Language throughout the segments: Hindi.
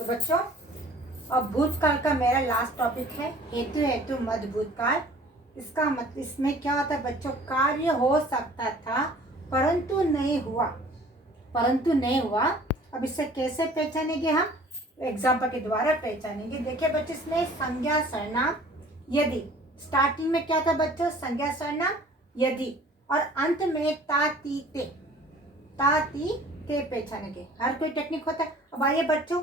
तो बच्चों, अब भूतकाल का मेरा लास्ट टॉपिक है हेतु हेतु मद भूतकाल। इसका मतलब इसमें क्या होता है बच्चों, कार्य हो सकता था परंतु नहीं हुआ। अब इसे कैसे पहचानेंगे हम? एग्जाम्पल के द्वारा पहचानेंगे। देखिए बच्चों, इसमें संज्ञा सर्वनाम यदि, स्टार्टिंग में क्या था बच्चों, संज्ञा सर्वनाम यदि, और अंत में ता ती ते पहचानेंगे। हर कोई टेक्निक होता है। अब आइए बच्चों,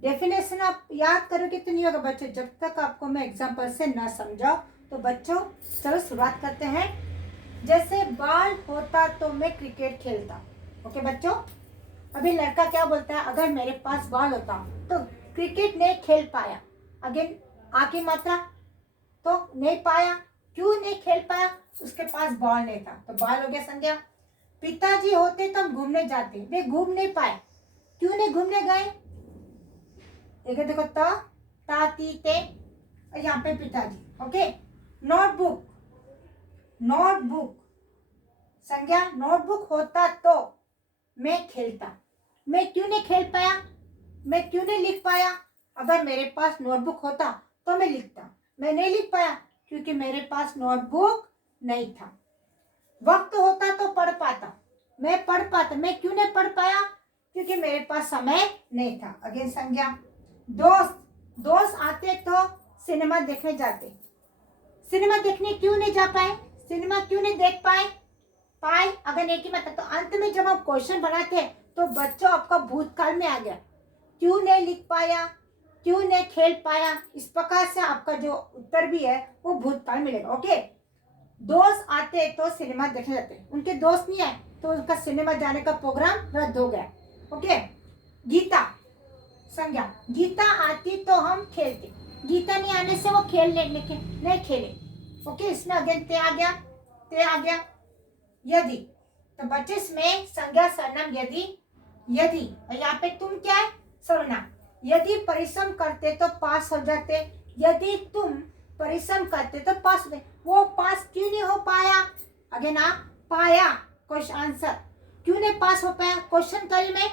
डेफिनेशन आप याद करोगे तो नहीं होगा बच्चों, जब तक आपको मैं एग्जाम्पल से ना समझाऊं। तो बच्चों चलो शुरुआत करते हैं। जैसे बाल होता तो मैं क्रिकेट खेलता। ओके बच्चों, अभी लड़का क्या बोलता है, अगर मेरे पास बॉल होता तो क्रिकेट नहीं खेल पाया। अगेन आखिरी मात्रा, तो नहीं पाया, क्यों नहीं खेल पाया, उसके पास बॉल नहीं था, तो बॉल हो गया संज्ञा। पिताजी होते तो हम घूमने जाते, वे घूम नहीं पाए, क्यों नहीं घूमने गए? एक देखो ता ती ते, और यहाँ पे पिताजी। ओके, नोटबुक संज्ञा, नोटबुक होता तो मैं खेलता, मैं क्यों नहीं खेल पाया, मैं क्यों नहीं लिख पाया? अगर मेरे पास नोटबुक होता तो मैं लिखता, मैं नहीं लिख पाया क्योंकि मेरे पास नोटबुक नहीं था। वक्त होता तो पढ़ पाता, मैं पढ़ पाता, मैं क्यों नहीं पढ़ पाया? क्योंकि मेरे पास समय नहीं था। अगेन संज्ञा। दोस्त आते तो सिनेमा देखने जाते, सिनेमा देखने क्यों नहीं जा पाए, सिनेमा क्यों नहीं देख पाए? अगर एक ही मतलब, तो अंत में जब आप क्वेश्चन बनाते हैं तो बच्चों आपका भूतकाल में आ गया, क्यों नहीं लिख पाया, क्यों नहीं खेल पाया। इस प्रकार से आपका जो उत्तर भी है वो भूतकाल मिलेगा। ओके, दोस्त आते तो सिनेमा देखने जाते, उनके दोस्त नहीं आए तो उनका सिनेमा जाने का प्रोग्राम रद्द हो गया। ओके, गीता संज्ञा, गीता आती तो हम खेलते, गीता नहीं आने से वो नहीं खेले। ओके, इसमें अगेन ते आ गया। यदि, तो बच्चे इसमें संज्ञा सर्वनाम यदि, और यहाँ पे तुम क्या है, सर्वनाम। यदि परिश्रम करते तो पास हो जाते, यदि तुम परिश्रम करते तो पास हो, वो पास क्यों नहीं हो पाया? अगेन आप पाया, क्वेश्चन आंसर, क्यों नहीं पास हो पाया क्वेश्चन करी में,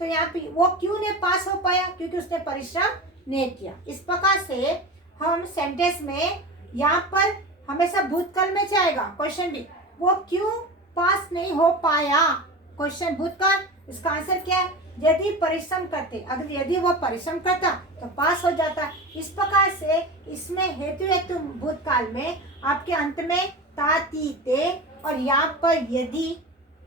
तो यहाँ पे वो क्यों नहीं पास हो पाया, क्योंकि उसने परिश्रम नहीं किया। इस प्रकार से हम सेंटेंस में यहाँ पर हमेशा भूतकाल में जाएगा क्वेश्चन भी, वो क्यों पास नहीं हो पाया, क्वेश्चन भूतकाल, इसका आंसर क्या है, यदि परिश्रम करते, अगर यदि वो परिश्रम करता तो पास हो जाता। इस प्रकार से इसमें हेतु भूतकाल में आपके अंत में ता ती ते, और यहाँ पर यदि,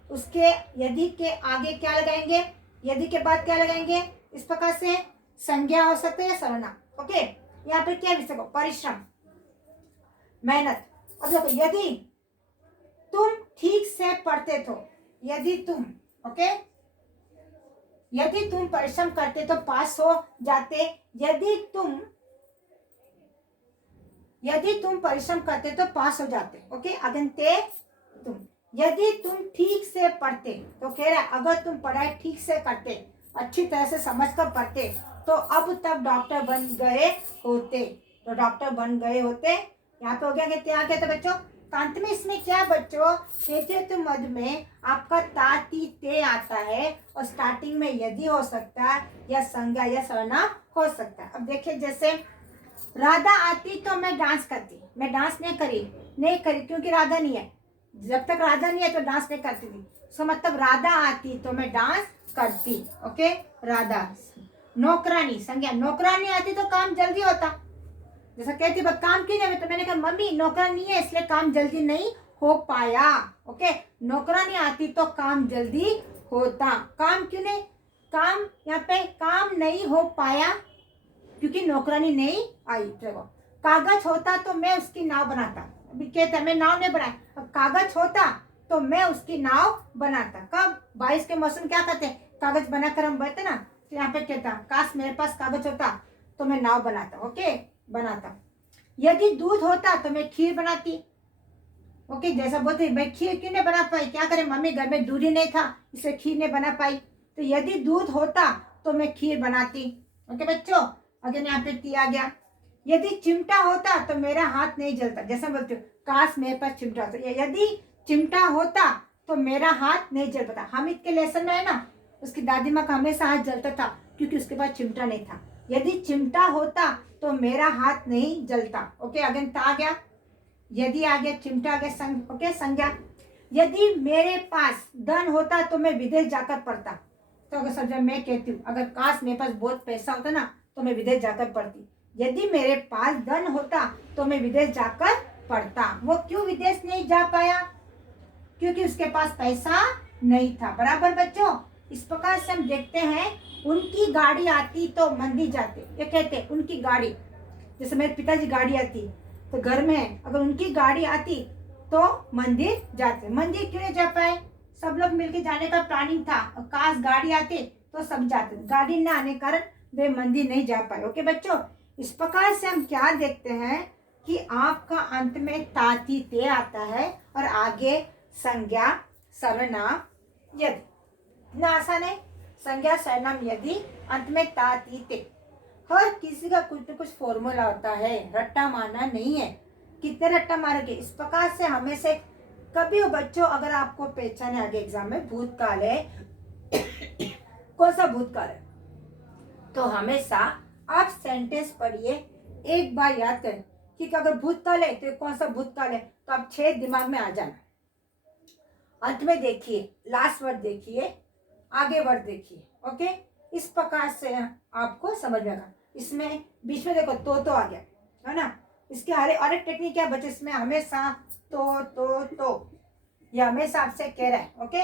उसके यदि के आगे क्या लगाएंगे, यदि के बाद क्या लगाएंगे, इस प्रकार से संज्ञा हो सकते है सर्वनाम। ओके, यहाँ पे क्या विषय को, परिश्रम, मेहनत। अब देखो, यदि तुम ठीक से पढ़ते तो, यदि तुम, ओके, यदि तुम परिश्रम करते तो पास हो जाते, यदि तुम परिश्रम करते तो पास हो जाते। ओके, अगंते तुम, यदि तुम ठीक से पढ़ते, तो कह रहा है अगर तुम पढ़ाई ठीक से करते, अच्छी तरह से समझ कर पढ़ते तो अब तक डॉक्टर बन गए होते, यहाँ पे हो गया कि क्या कहते बच्चों, अंत में इसमें क्या बच्चों, हेतु मद में आपका ता ती ते आता है, और स्टार्टिंग में यदि हो सकता है, या संज्ञा या सर्वनाम हो सकता है। अब देखिए, जैसे राधा आती तो मैं डांस करती, मैं डांस नहीं करी क्योंकि राधा नहीं है, जब तक राधा नहीं है तो डांस नहीं करती थी। सो मतलब राधा आती तो मैं डांस करती। ओके, राधा। नौकरानी संज्ञा, नौकरानी आती तो काम जल्दी होता, जैसा कहती काम क्यों नहीं, तो मैंने कहा मम्मी नौकरानी है इसलिए काम जल्दी नहीं हो पाया। ओके, नौकरानी आती तो काम जल्दी होता, काम क्यों नहीं, काम यहाँ पे काम नहीं हो पाया क्योंकि नौकरानी नहीं आई। देखो, कागज होता तो मैं उसकी नाव बनाता, अभी कहता मैं नाव नहीं बनाया, अब कागज होता तो मैं उसकी नाव बनाता। कब, बारिश के मौसम क्या करते हैं, कागज बनाकर हम बैठते ना, तो यहाँ पे कहता काश मेरे पास कागज होता तो मैं नाव बनाता। ओके, बनाता। यदि दूध होता तो मैं खीर बनाती। ओके, जैसा बोलते मैं खीर क्यों नहीं बना पाई, क्या करें मम्मी घर में दूध ही नहीं था इसलिए खीर नहीं बना पाई, तो यदि दूध होता तो मैं खीर बनाती। ओके बच्चों, अगर यहाँ पे ती आ गया। यदि चिमटा होता तो मेरा हाथ नहीं जलता, जैसा बोलते हो काश मेरे पास चिमटा होता, यदि चिमटा होता तो मेरा हाथ नहीं जल पाता। हामिद के लेसन में है ना, उसकी दादी माँ का हमेशा हाथ जलता था क्योंकि उसके पास चिमटा नहीं था। यदि चिमटा होता तो मेरा हाथ नहीं जलता। ओके, अगेन ता आ गया, यदि आ गया, चिमटा आ गया, ओके संज्ञा। यदि मेरे पास धन होता तो मैं विदेश जाकर पढ़ता। तो अगर समझा, मैं कहती हूँ अगर काश मेरे पास बहुत पैसा होता ना तो मैं विदेश जाकर पढ़ती। यदि मेरे पास धन होता तो मैं विदेश जाकर पढ़ता। वो क्यों विदेश नहीं जा पाया? क्योंकि उसके पास पैसा नहीं था। बराबर बच्चों, इस प्रकार से हम देखते हैं उनकी गाड़ी आती तो मंदिर जाते। ये कहते उनकी गाड़ी, जैसे मेरे पिताजी गाड़ी आती तो घर में है, अगर उनकी गाड़ी आती तो मंदिर जाते। मंदिर क्यों नहीं जा पाए? सब लोग मिलकर जाने का प्लानिंग था, काश गाड़ी आते तो सब जाते, गाड़ी ना आने कारण वे मंदिर नहीं जा पाए। ओके बच्चों, इस प्रकार से हम क्या देखते हैं कि आपका अंत में ताती ते आता है और आगे संज्ञा सर्वनाम यदि। ना आसान है, संज्ञा सर्वनाम यदि, अंत में ताती ते। हर किसी का कुछ न कुछ फॉर्मूला होता है, रट्टा मारना नहीं है। कितने रट्टा मारोगे? इस प्रकार से हमें से कभी हो बच्चों, अगर आपको पहचान है आगे एग्जाम में भूतकाल है कौन सा भूतकाल है, तो हमेशा आप सेंटेंस पढ़िए, एक बार याद करें कि अगर भूतकाल है तो कौन सा भूतकाल है, तो आप 6 दिमाग में आ जाना। अंत में देखिए, लास्ट वर्ड देखिए, आगे वर्ड देखिए। ओके, इस प्रकार से आपको समझ में आएगा। इसमें बीच में देखो तो आ गया है ना। इसके और एक टेक्निक क्या बच्चे, इसमें हमेशा तो ये हमेशा आपसे कह रहा है। ओके,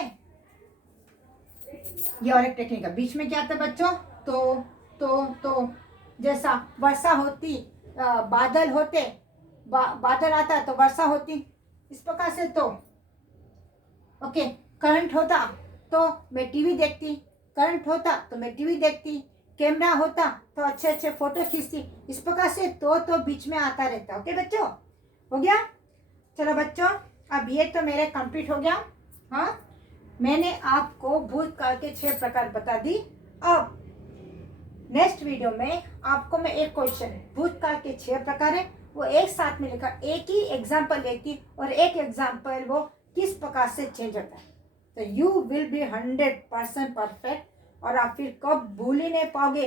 ये और एक टेक्निक है। बीच में क्या आता है बच्चों? तो जैसा वर्षा होती, बादल होते, बादल आता तो वर्षा होती, इस प्रकार से तो। ओके, करंट होता तो मैं टीवी देखती, करंट होता तो मैं टीवी देखती, कैमरा होता तो अच्छे अच्छे फोटो खींचती। इस प्रकार से तो बीच में आता रहता। ओके बच्चों, हो गया? चलो बच्चों, अब ये तो मेरे कंप्लीट हो गया। हाँ, मैंने आपको भूतकाल के 6 प्रकार बता दी। अब नेक्स्ट वीडियो में आपको मैं एक क्वेश्चन, भूतकाल के 6 प्रकार है वो एक साथ में लिखा, एक ही एग्जाम्पल लेती और एक एग्जाम्पल वो किस प्रकार से चेंज होता है, तो यू विल बी 100% परफेक्ट। और आप फिर कब भूल ही नहीं पाओगे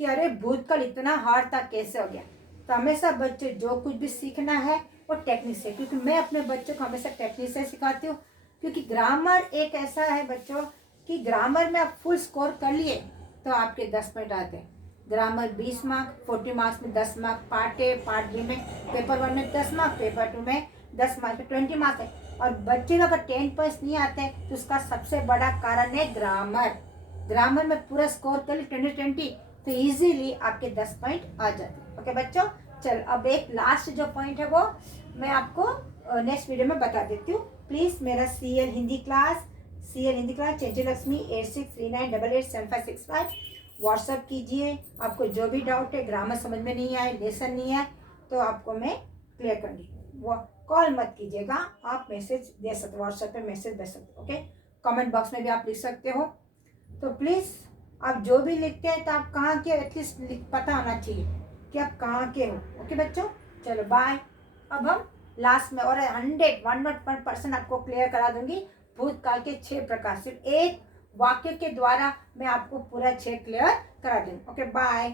कि अरे भूतकाल इतना हार्ड था, कैसे हो गया। तो हमेशा बच्चे जो कुछ भी सीखना है वो टेक्निक से, क्योंकि मैं अपने बच्चों को हमेशा टेक्निक से सिखाती हूँ। क्योंकि ग्रामर एक ऐसा है बच्चों कि ग्रामर में आप फुल स्कोर कर लिए तो आपके 10 पॉइंट आते हैं। ग्रामर 20 मार्क, 40 मार्क्स में 10 mark, part A part B में, पेपर 1 में 10 मार्क, पेपर 2 में 10 मार्क, 20 मार्क्स है। और बच्चे को अगर 10 पॉइंट्स नहीं आते तो उसका सबसे बड़ा कारण है ग्रामर। ग्रामर में पूरा स्कोर कर ली 20 तो इजीली आपके 10 पॉइंट आ जाते हैं। ओके बच्चों, चल अब एक लास्ट जो पॉइंट है वो मैं आपको नेक्स्ट वीडियो में बता देती हूँ। प्लीज़ मेरा CL हिंदी क्लास चंचल लक्ष्मी 8639887565 व्हाट्सअप कीजिए। आपको जो भी डाउट है, ग्रामर समझ में नहीं आए, लेसन नहीं आए, तो आपको मैं क्लियर कर दी। वो कॉल मत कीजिएगा, आप मैसेज दे सकते, व्हाट्सएप पे मैसेज दे सकते। ओके, कमेंट बॉक्स में भी आप लिख सकते हो। तो प्लीज़ आप जो भी लिखते हैं तो आप कहाँ के एटलीस्ट पता होना चाहिए कि आप कहाँ के हो। ओके बच्चों, चलो बाय। अब हम लास्ट में और 101% आपको क्लियर करा दूंगी भूतकाल के 6 प्रकार। सिर्फ एक वाक्य के द्वारा मैं आपको पूरा 6 क्लियर करा दूंगी। Okay bye.